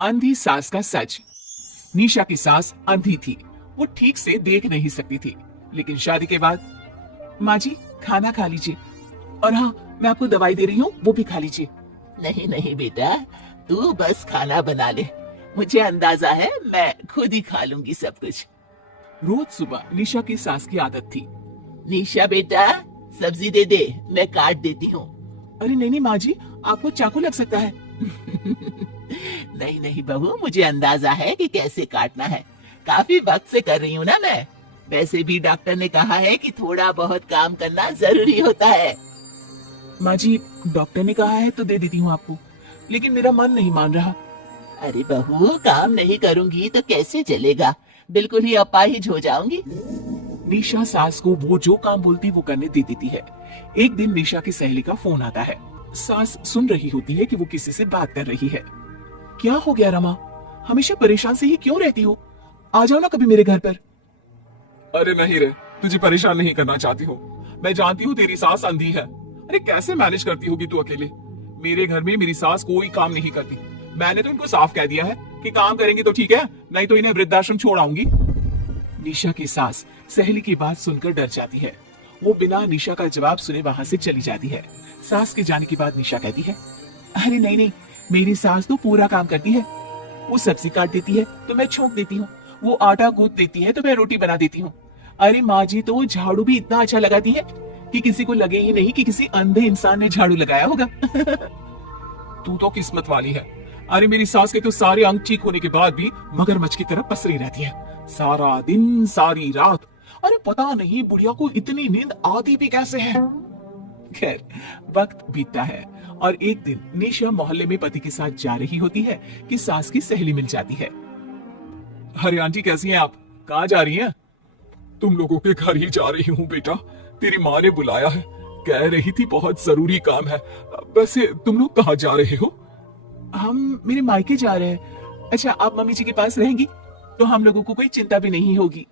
अंधी सास का सच। निशा की सास अंधी थी। वो ठीक से देख नहीं सकती थी, लेकिन शादी के बाद, माँ जी खाना खा लीजिए, और हाँ मैं आपको दवाई दे रही हूँ, वो भी खा लीजिए। नहीं नहीं बेटा, तू बस खाना बना ले, मुझे अंदाजा है मैं खुद ही खा लूंगी सब कुछ। रोज सुबह निशा की सास की आदत थी। निशा बेटा, सब्जी दे दे, मैं काट देती हूँ। अरे नहीं नहीं माँ जी, आपको चाकू लग सकता है। नहीं नहीं बहू, मुझे अंदाजा है कि कैसे काटना है, काफी वक्त से कर रही हूँ ना मैं। वैसे भी डॉक्टर ने कहा है कि थोड़ा बहुत काम करना जरूरी होता है। माँ जी डॉक्टर ने कहा है तो दे देती हूँ आपको, लेकिन मेरा मन नहीं मान रहा। अरे बहू, काम नहीं करूंगी तो कैसे चलेगा, बिल्कुल ही अपाहिज हो जाऊंगी। निशा सास को वो जो काम बोलती वो करने दे देती है। एक दिन निशा की सहेली का फोन आता है। सास सुन रही होती है कि वो किसी से बात कर रही है। क्या हो गया रमा, हमेशा परेशान से ही क्यों रहती हो? आ जाओ ना कभी मेरे घर पर। अरे नहीं रे, तुझे परेशान नहीं करना चाहती हूँ। मैं जानती हूँ तेरी सास अंधी है। अरे कैसे मैनेज करती होगी तू अकेले? मेरे घर में मेरी सास कोई काम नहीं करती। मैंने तो इनको साफ कह दिया है कि काम करेंगे तो ठीक है, नहीं तो इन्हें वृद्धाश्रम छोड़ आऊंगी। निशा की सास सहेली की बात सुनकर डर जाती है। वो बिना निशा का जवाब सुने वहां से चली जाती है। सास के जाने के बाद निशा कहती है, अरे नहीं नहीं, मेरी सास तो पूरा काम करती है। वो सब्जी काट देती है तो मैं छोंक देती हूँ, वो आटा गूंथ देती है तो मैं रोटी बना देती हूँ। अरे माँ जी तो झाड़ू भी इतना अच्छा लगाती है कि किसी को लगे ही नहीं कि किसी अंधे इंसान ने झाड़ू लगाया होगा। तू तो किस्मत वाली है। अरे मेरी सास के तो सारे अंग ठीक होने के बाद भी मगरमच्छ की तरह पसरी रहती है, सारा दिन सारी रात। अरे पता नहीं बुढ़िया को इतनी नींद आती भी कैसे है। खैर वक्त बीतता है और एक दिन निशा मोहल्ले में पति के साथ जा रही होती है कि सास की सहेली मिल जाती है। अरे आंटी कैसी हैं आप, कहाँ जा रही हैं? तुम लोगों के घर ही जा रही हूँ बेटा, तेरी माँ ने बुलाया है, कह रही थी बहुत जरूरी काम है। वैसे तुम लोग कहाँ जा रहे हो? हम मेरे मायके जा रहे हैं। अच्छा आप मम्मी जी के पास रहेंगी तो हम लोगों को कोई चिंता भी नहीं होगी।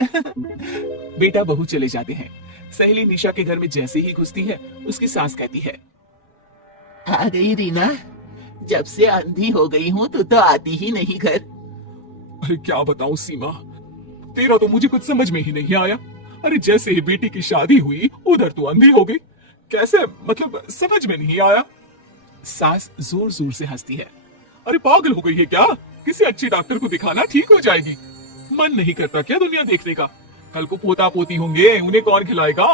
बेटा बहू चले जाते हैं। सहेली निशा के घर में जैसे ही घुसती है उसकी सास कहती है, आ गई रीना, जब से अंधी हो गई हूँ तू तो आती ही नहीं घर। अरे क्या बताऊं सीमा, तेरा तो मुझे कुछ समझ में ही नहीं आया। अरे जैसे ही बेटी की शादी हुई उधर तू अंधी हो गई, कैसे, मतलब समझ में नहीं आया। सास जोर जोर से हंसती है, अरे पागल हो गई है क्या? किसी अच्छे डॉक्टर को दिखाना, ठीक हो जाएगी। मन नहीं करता क्या दुनिया देखने का? कल को पोता पोती होंगे, उन्हें कौन खिलाएगा?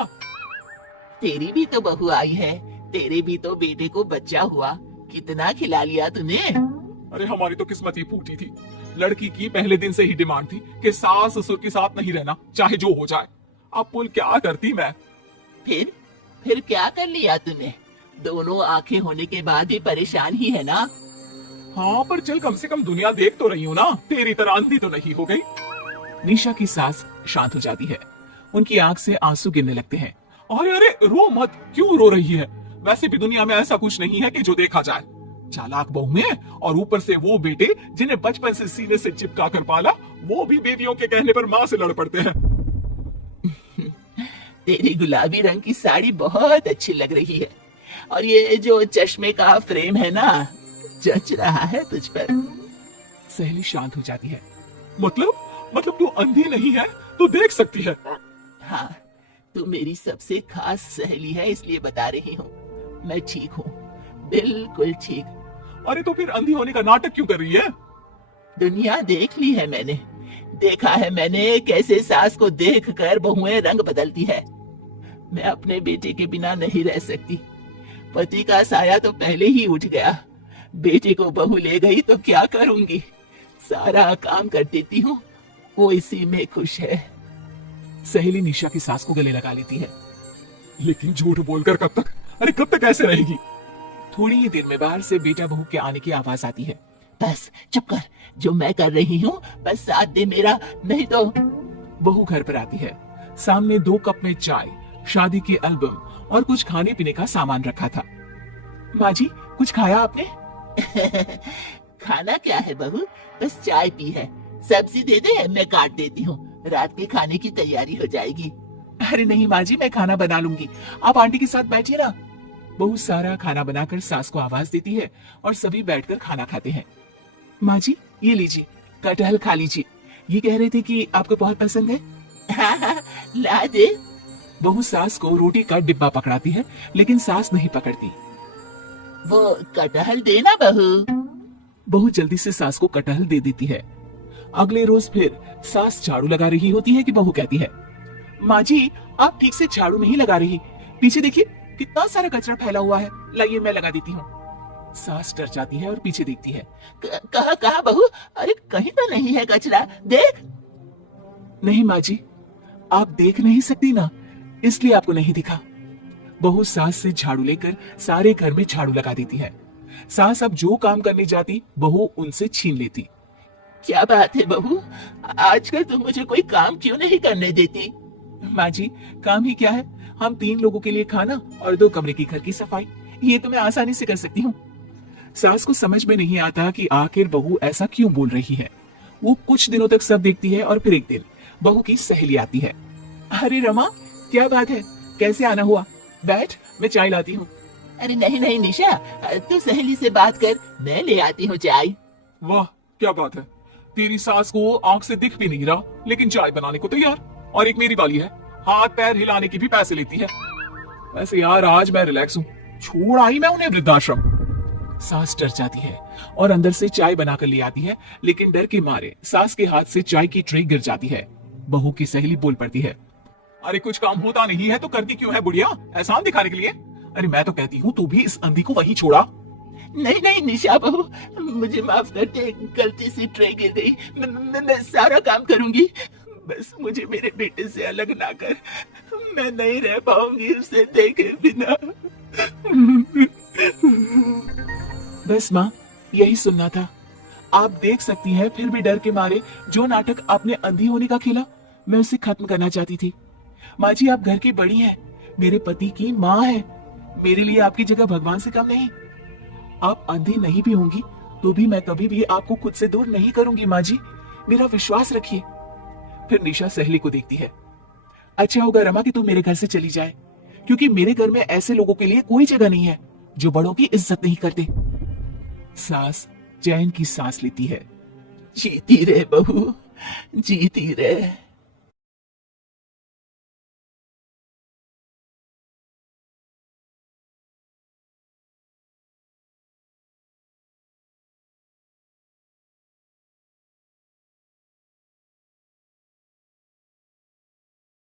तेरी भी तो बहू आई है, तेरे भी तो बेटे को बच्चा हुआ, कितना खिला लिया तूने। अरे हमारी तो किस्मत ही फूटी थी। लड़की की पहले दिन से ही डिमांड थी कि सास ससुर के साथ नहीं रहना, चाहे जो हो जाए। अब बोल क्या करती मैं? फिर क्या कर लिया तूने? दोनों आंखें होने के बाद भी परेशान ही है ना? हाँ पर चल कम से कम दुनिया देख तो रही हूँ ना, तेरी तरह अंधी तो नहीं हो गई। निशा की सास शांत हो जाती है, उनकी आंख से आंसू गिरने लगते हैं। अरे अरे रो मत, क्यों रो रही है? वैसे भी दुनिया में ऐसा कुछ नहीं है कि जो देखा जाए। चालाक बहू में, और ऊपर से वो बेटे जिन्हें बचपन से सीने से चिपका कर पाला, वो भी बेटियों के कहने पर माँ से लड़ पड़ते हैं। तेरी गुलाबी रंग की साड़ी बहुत अच्छी लग रही है, और ये जो चश्मे का फ्रेम है ना, जच रहा है तुझ पर। सहेली शांत हो जाती है। मतलब तू अंधी नहीं है, तू देख सकती है। हाँ, तू मेरी सबसे खास सहेली है, इसलिए बता रही हूँ। मैं ठीक हूँ, बिल्कुल ठीक। अरे तो फिर अंधी होने का नाटक क्यों कर रही है? दुनिया देख ली है मैंने, देखा है मैंने कैसे सास को देखकर बहुएं रंग बदलती है। मैं अपने बेटे के बिना नहीं रह सकती। पति का साया तो पहले ही उठ गया, बेटे को बहू ले गई तो क्या करूंगी? सारा काम कर देती हूँ, वो इसी में खुश है। सहेली निशा की सास को गले लगा लेती है। लेकिन झूठ बोलकर कब तक? अरे कब तक ऐसे रहेगी? थोड़ी ही देर में बाहर से बेटा बहू के आने की आवाज आती है। बस चुप कर, जो मैं कर रही हूँ बस साथ दे मेरा, नहीं तो। बहू घर पर आती है। सामने 2 कप में चाय, शादी के एल्बम और कुछ खाने पीने का सामान रखा था। माँ जी कुछ खाया आपने? खाना क्या है बहू, बस चाय पी है। सब्जी दे दे, मैं काट देती हूँ, रात के खाने की तैयारी हो जाएगी। अरे नहीं माँ जी, मैं खाना बना लूंगी, आप आंटी के साथ बैठिए ना। बहू सारा खाना बनाकर सास को आवाज देती है और सभी बैठकर खाना खाते हैं। माँ जी ये लीजिए, कटहल खा लीजिए। ये कह रहे थे कि आपको बहुत पसंद है। हाँ हाँ, ला दे। बहू सास को रोटी का डिब्बा पकड़ाती है, लेकिन सास नहीं पकड़ती। वो कटहल देना बहू। बहू जल्दी से सास को कटहल दे देती है। अगले रोज फिर सास झाड़ू लगा रही होती है कि बहू कहती है, माँ जी आप ठीक से झाड़ू नहीं लगा रही, पीछे देखिए कितना सारा कचरा फैला हुआ है, लाइए मैं लगा देती हूँ। सास डर जाती है और पीछे देखती है। कहा कहा बहू, अरे कहीं तो नहीं है कचरा, देख। नहीं माँ जी, आप देख नहीं सकती ना, इसलिए आपको नहीं दिखा। बहू सास से झाड़ू लेकर सारे घर में झाड़ू लगा देती है। सास अब जो काम करने जाती बहू उनसे छीन लेती। क्या बात है बहू, आजकल तुम मुझे कोई काम क्यों नहीं करने देती? माँ जी काम ही क्या है, हम 3 लोगों के लिए खाना और 2 कमरे की घर की सफाई, ये तो मैं आसानी से कर सकती हूँ। सास को समझ में नहीं आता कि आखिर बहू ऐसा क्यों बोल रही है। वो कुछ दिनों तक सब देखती है और फिर एक दिन बहू की सहेली आती है। अरे रमा क्या बात है, कैसे आना हुआ, बैठ मैं चाय लाती हूँ। अरे नहीं नहीं निशा, तू सहेली से बात कर, मैं ले आती हूँ चाय। वाह क्या बात है, तेरी सास को आंख से दिख भी नहीं रहा लेकिन चाय बनाने को तैयार, और एक मेरी वाली है हाथ पैर हिलाने के भी पैसे लेती है। वैसे यार आज मैं रिलैक्स हूँ, छोड़ आई मैं उन्हें वृद्धाश्रम। सास डर जाती है और अंदर से चाय बनाकर ले आती है, लेकिन डर के मारे सास के हाथ से चाय की ट्रे गिर जाती है। बहू की सहेली बोल पड़ती है, अरे कुछ काम होता नहीं है तो करती क्यों है बुढ़िया, एहसान दिखाने के लिए। अरे मैं तो कहती हूँ तू भी इस अंधी को वहीं छोड़ा। नहीं नहीं निशा बहू, मुझे माफ कर दे, गलती से ट्रे गिर गई, मैं सारा काम करूंगी, बस मुझे मेरे बेटे से अलग ना कर, मैं नहीं रह पाऊंगी उसे देखे बिना। बस माँ यही सुनना था, आप देख सकती हैं फिर भी डर के मारे जो नाटक आपने अंधी होने का खेला मैं उसे खत्म करना चाहती थी। माँ जी आप घर की बड़ी हैं, मेरे पति की माँ है, मेरे लिए आपकी जगह भगवान से कम नहीं। आप अंधी नहीं भी होंगी तो भी मैं कभी भी आपको खुद से दूर नहीं करूंगी माँ जी, मेरा विश्वास रखिए। फिर निशा सहेली को देखती है। अच्छा होगा रमा कि तू मेरे घर से चली जाए, क्योंकि मेरे घर में ऐसे लोगों के लिए कोई जगह नहीं है जो बड़ों की इज्जत नहीं करते। सास चैन की सांस लेती है। जीती रहे बहू, जीती रहे।